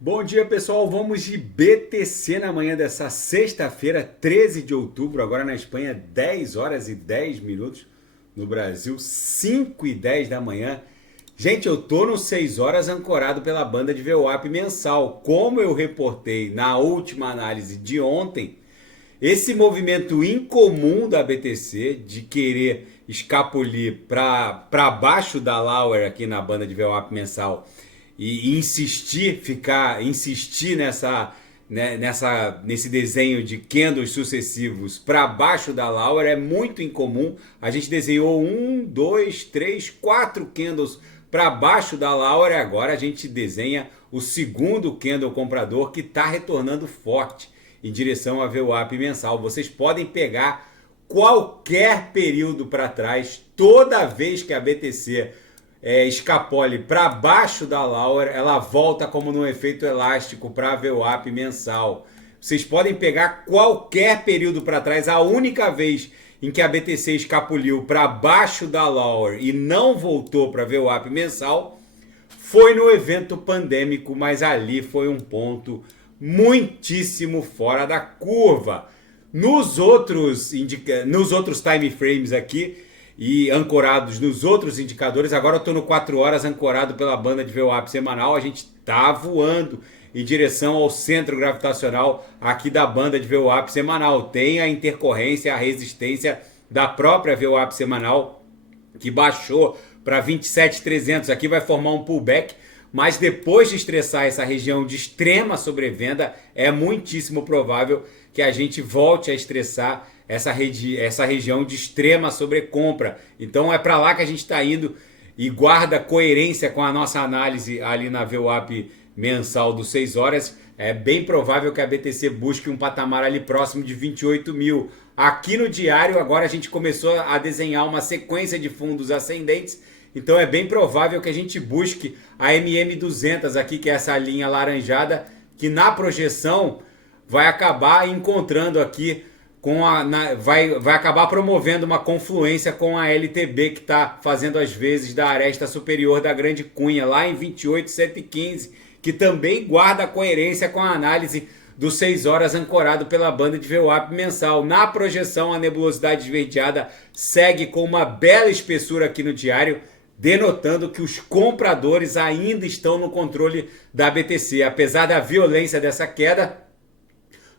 Bom dia, pessoal. Vamos de BTC na manhã dessa sexta-feira, 13 de outubro, agora na Espanha, 10 horas e 10 minutos. No Brasil, 5 e 10 da manhã. Gente, eu tô no 6 horas ancorado pela banda de VWAP mensal. Como eu reportei na última análise de ontem, esse movimento incomum da BTC de querer escapulir para baixo da Lauer aqui na banda de VWAP mensal e insistir nesse desenho de candles sucessivos para baixo da Lauer é muito incomum. A gente desenhou 1, 2, 3, 4 candles para baixo da Lauer e agora a gente desenha o segundo candle comprador que está retornando forte em direção a VWAP mensal. Vocês podem pegar qualquer período para trás, toda vez que a BTC escapole para baixo da Lauer, ela volta como num efeito elástico para a VWAP mensal. Vocês podem pegar qualquer período para trás, a única vez em que a BTC escapuliu para baixo da Lauer e não voltou para a VWAP mensal foi no evento pandêmico, mas ali foi um ponto muitíssimo fora da curva. Nos outros time frames aqui e ancorados nos outros indicadores, agora eu estou no 4 horas ancorado pela banda de VWAP semanal, a gente está voando em direção ao centro gravitacional aqui da banda de VWAP semanal. Tem a intercorrência, a resistência da própria VWAP semanal que baixou para 27.300, aqui vai formar um pullback, mas depois de estressar essa região de extrema sobrevenda, é muitíssimo provável que a gente volte a estressar essa região de extrema sobrecompra. Então é para lá que a gente está indo e guarda coerência com a nossa análise ali na VWAP mensal dos 6 horas. É bem provável que a BTC busque um patamar ali próximo de 28 mil. Aqui no diário, agora a gente começou a desenhar uma sequência de fundos ascendentes. Então é bem provável que a gente busque a MM200 aqui, que é essa linha laranjada, que na projeção vai acabar encontrando aqui, vai acabar promovendo uma confluência com a LTB, que está fazendo as vezes da aresta superior da grande cunha, lá em 28.115, que também guarda coerência com a análise dos 6 horas ancorado pela banda de VWAP mensal. Na projeção, a nebulosidade esverdeada segue com uma bela espessura aqui no diário, denotando que os compradores ainda estão no controle da BTC. Apesar da violência dessa queda,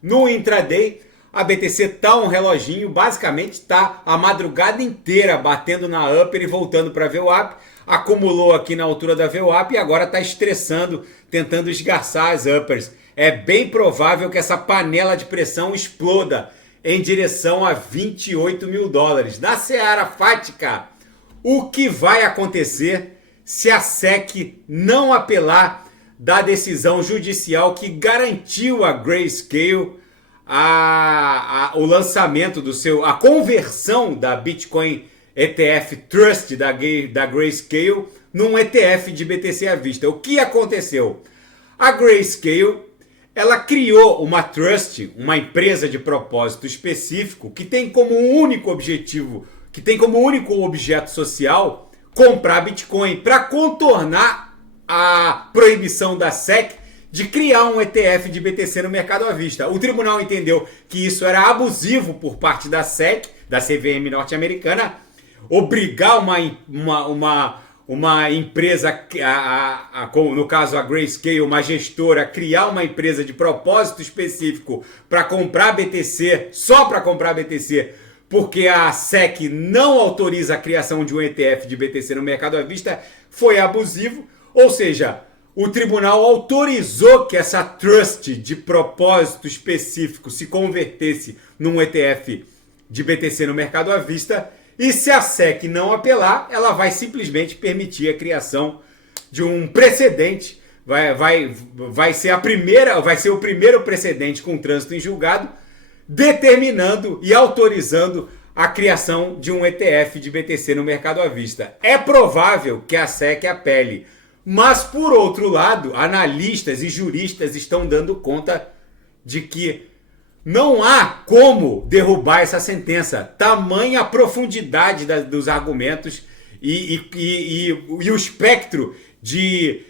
no intraday, a BTC está um reloginho, basicamente está a madrugada inteira batendo na upper e voltando para a VWAP, acumulou aqui na altura da VWAP e agora está estressando, tentando esgarçar as uppers. É bem provável que essa panela de pressão exploda em direção a 28 mil dólares. Na seara fática, o que vai acontecer se a SEC não apelar da decisão judicial que garantiu a Grayscale o lançamento a conversão da Bitcoin ETF Trust da Grayscale num ETF de BTC à vista? O que aconteceu? A Grayscale, ela criou uma Trust, uma empresa de propósito específico que tem como único objetivo, que tem como único objeto social comprar Bitcoin para contornar a proibição da SEC de criar um ETF de BTC no mercado à vista. O tribunal entendeu que isso era abusivo por parte da SEC, da CVM norte-americana, obrigar uma empresa, no caso a Grayscale, uma gestora, a criar uma empresa de propósito específico para comprar BTC, só para comprar BTC, porque a SEC não autoriza a criação de um ETF de BTC no mercado à vista, foi abusivo. Ou seja, o tribunal autorizou que essa trust de propósito específico se convertesse num ETF de BTC no mercado à vista, e se a SEC não apelar, ela vai simplesmente permitir a criação de um precedente, vai ser o primeiro precedente com trânsito em julgado, determinando e autorizando a criação de um ETF de BTC no mercado à vista. É provável que a SEC apele, mas por outro lado, analistas e juristas estão dando conta de que não há como derrubar essa sentença. Tamanha a profundidade dos argumentos e o espectro e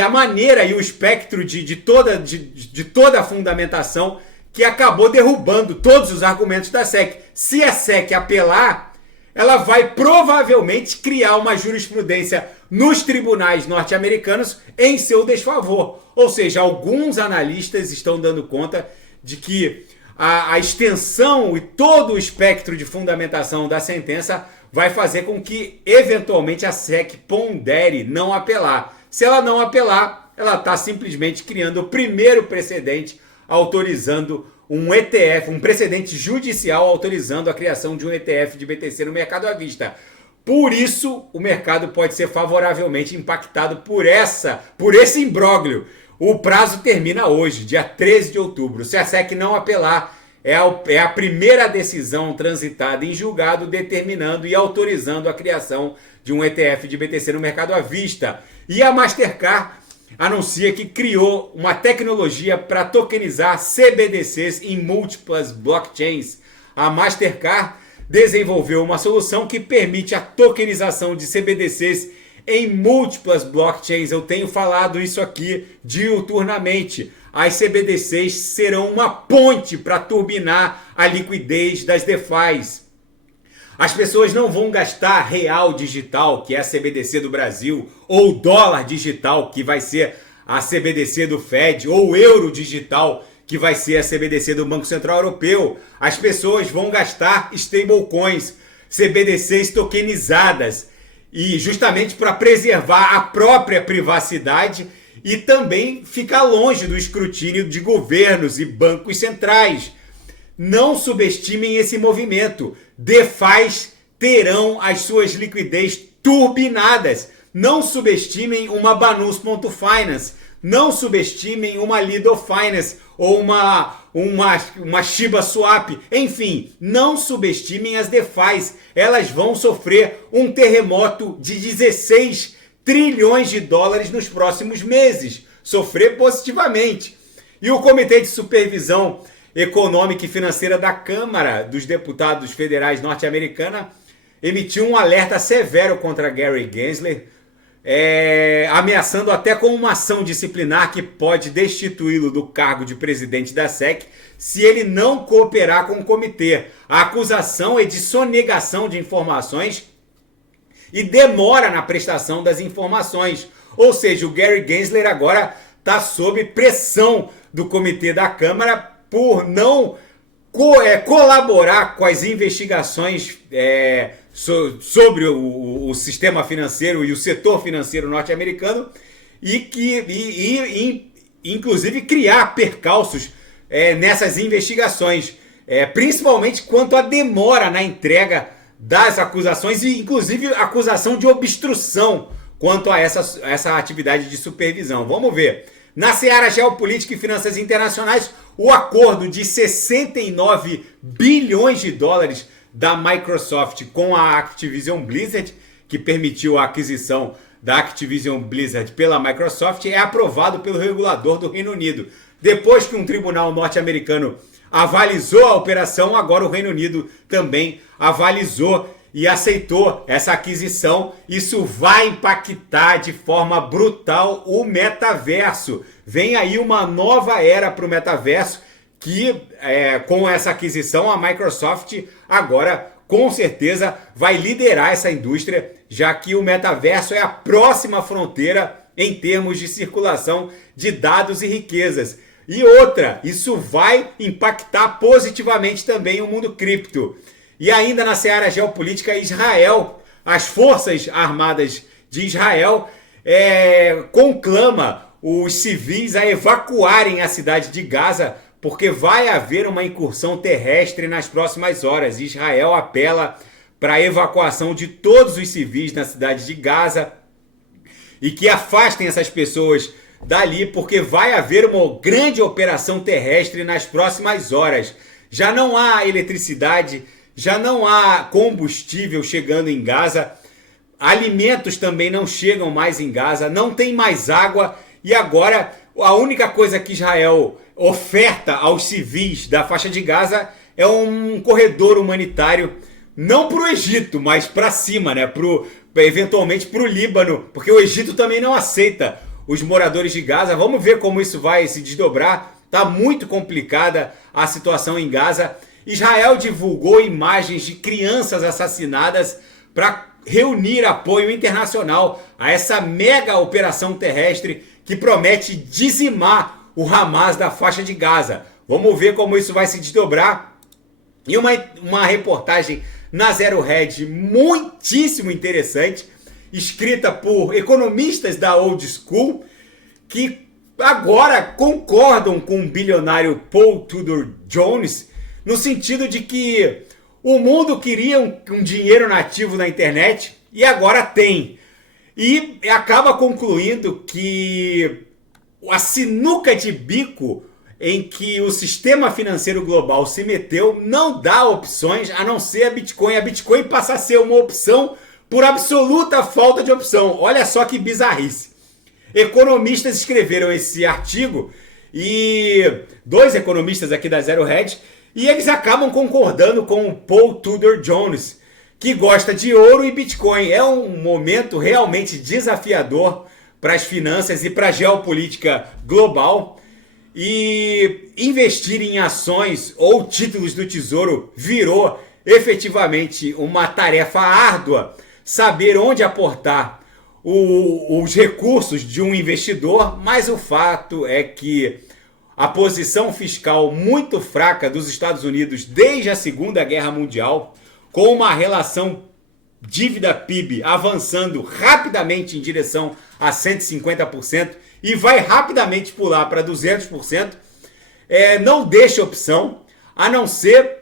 a maneira e o espectro de toda a fundamentação que acabou derrubando todos os argumentos da SEC. Se a SEC apelar, ela vai provavelmente criar uma jurisprudência nos tribunais norte-americanos em seu desfavor. Ou seja, alguns analistas estão dando conta de que a extensão e todo o espectro de fundamentação da sentença vai fazer com que, eventualmente, a SEC pondere não apelar. Se ela não apelar, ela está simplesmente criando o primeiro precedente autorizando um ETF, um precedente judicial autorizando a criação de um ETF de BTC no mercado à vista. Por isso, o mercado pode ser favoravelmente impactado por esse imbróglio. O prazo termina hoje, dia 13 de outubro. Se a SEC não apelar, é a primeira decisão transitada em julgado determinando e autorizando a criação de um ETF de BTC no mercado à vista. E a Mastercard anuncia que criou uma tecnologia para tokenizar CBDCs em múltiplas blockchains. A Mastercard desenvolveu uma solução que permite a tokenização de CBDCs em múltiplas blockchains. Eu tenho falado isso aqui diuturnamente. As CBDCs serão uma ponte para turbinar a liquidez das DeFis. As pessoas não vão gastar real digital, que é a CBDC do Brasil, ou dólar digital, que vai ser a CBDC do Fed, ou euro digital, que vai ser a CBDC do Banco Central Europeu. As pessoas vão gastar stablecoins, CBDCs tokenizadas, e justamente para preservar a própria privacidade e também ficar longe do escrutínio de governos e bancos centrais. Não subestimem esse movimento. DeFis terão as suas liquidez turbinadas. Não subestimem uma Banus.finance. Não subestimem uma Lido Finance ou uma Shiba Swap. Enfim, não subestimem as DeFis. Elas vão sofrer um terremoto de 16 trilhões de dólares nos próximos meses. Sofrer positivamente. E o Comitê de Supervisão Econômica e Financeira da Câmara dos Deputados Federais norte-americana emitiu um alerta severo contra Gary Gensler, ameaçando até com uma ação disciplinar que pode destituí-lo do cargo de presidente da SEC se ele não cooperar com o comitê. A acusação é de sonegação de informações e demora na prestação das informações. Ou seja, o Gary Gensler agora está sob pressão do comitê da Câmara por não colaborar com as investigações sobre o sistema financeiro e o setor financeiro norte-americano e inclusive criar percalços nessas investigações, principalmente quanto à demora na entrega das acusações e inclusive acusação de obstrução quanto a essa atividade de supervisão. Vamos ver. Na seara geopolítica e finanças internacionais, o acordo de 69 bilhões de dólares da Microsoft com a Activision Blizzard, que permitiu a aquisição da Activision Blizzard pela Microsoft, é aprovado pelo regulador do Reino Unido. Depois que um tribunal norte-americano avalizou a operação, agora o Reino Unido também avalizou e aceitou essa aquisição. Isso vai impactar de forma brutal o metaverso. Vem aí uma nova era para o metaverso que, com essa aquisição, a Microsoft agora, com certeza, vai liderar essa indústria, já que o metaverso é a próxima fronteira em termos de circulação de dados e riquezas. E outra, isso vai impactar positivamente também o mundo cripto. E ainda na seara geopolítica, Israel, as forças armadas de Israel conclama os civis a evacuarem a cidade de Gaza, porque vai haver uma incursão terrestre nas próximas horas. Israel apela para a evacuação de todos os civis na cidade de Gaza e que afastem essas pessoas dali, porque vai haver uma grande operação terrestre nas próximas horas. Já não há eletricidade, já não há combustível chegando em Gaza, alimentos também não chegam mais em Gaza, não tem mais água e agora a única coisa que Israel oferta aos civis da faixa de Gaza é um corredor humanitário, não para o Egito, mas para cima, né? eventualmente para o Líbano, porque o Egito também não aceita os moradores de Gaza. Vamos ver como isso vai se desdobrar. Está muito complicada a situação em Gaza. Israel divulgou imagens de crianças assassinadas para reunir apoio internacional a essa mega operação terrestre que promete dizimar o Hamas da faixa de Gaza. Vamos ver como isso vai se desdobrar. E uma reportagem na Zero Hedge muitíssimo interessante, escrita por economistas da Old School, que agora concordam com o bilionário Paul Tudor Jones, no sentido de que o mundo queria um dinheiro nativo na internet e agora tem. E acaba concluindo que a sinuca de bico em que o sistema financeiro global se meteu não dá opções a não ser a Bitcoin. A Bitcoin passa a ser uma opção por absoluta falta de opção. Olha só que bizarrice. Economistas escreveram esse artigo, e 2 economistas aqui da Zero Hedge, e eles acabam concordando com o Paul Tudor Jones, que gosta de ouro e Bitcoin. É um momento realmente desafiador para as finanças e para a geopolítica global. E investir em ações ou títulos do Tesouro virou efetivamente uma tarefa árdua. Saber onde aportar os recursos de um investidor, mas o fato é que a posição fiscal muito fraca dos Estados Unidos desde a Segunda Guerra Mundial, com uma relação dívida-PIB avançando rapidamente em direção a 150%, e vai rapidamente pular para 200%, não deixa opção a não ser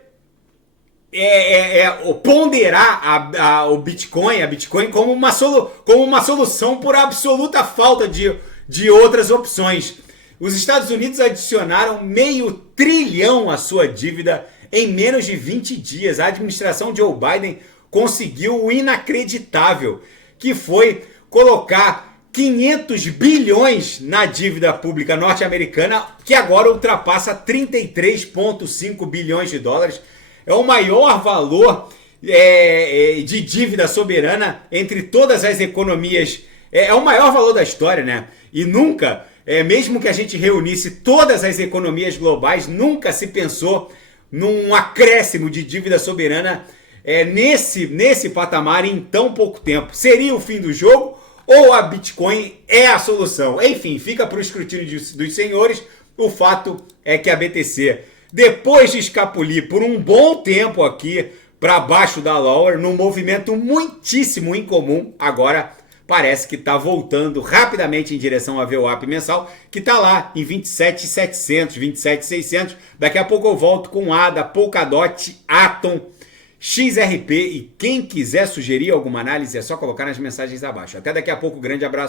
ponderar o Bitcoin, a Bitcoin como uma solução por absoluta falta de outras opções. Os Estados Unidos adicionaram $500 bilhão à sua dívida em menos de 20 dias. A administração Joe Biden conseguiu o inacreditável, que foi colocar 500 bilhões na dívida pública norte-americana, que agora ultrapassa 33,5 bilhões de dólares. É o maior valor de dívida soberana entre todas as economias. É o maior valor da história, né? E nunca, mesmo que a gente reunisse todas as economias globais, nunca se pensou num acréscimo de dívida soberana nesse patamar em tão pouco tempo. Seria o fim do jogo? Ou a Bitcoin é a solução? Enfim, fica para o escrutínio dos senhores. O fato é que a BTC, depois de escapulir por um bom tempo aqui para baixo da Lower, num movimento muitíssimo incomum, agora parece que está voltando rapidamente em direção ao VWAP mensal, que está lá em 27.700, 27.600. Daqui a pouco eu volto com ADA, Polkadot, Atom, XRP, e quem quiser sugerir alguma análise é só colocar nas mensagens abaixo. Até daqui a pouco, grande abraço.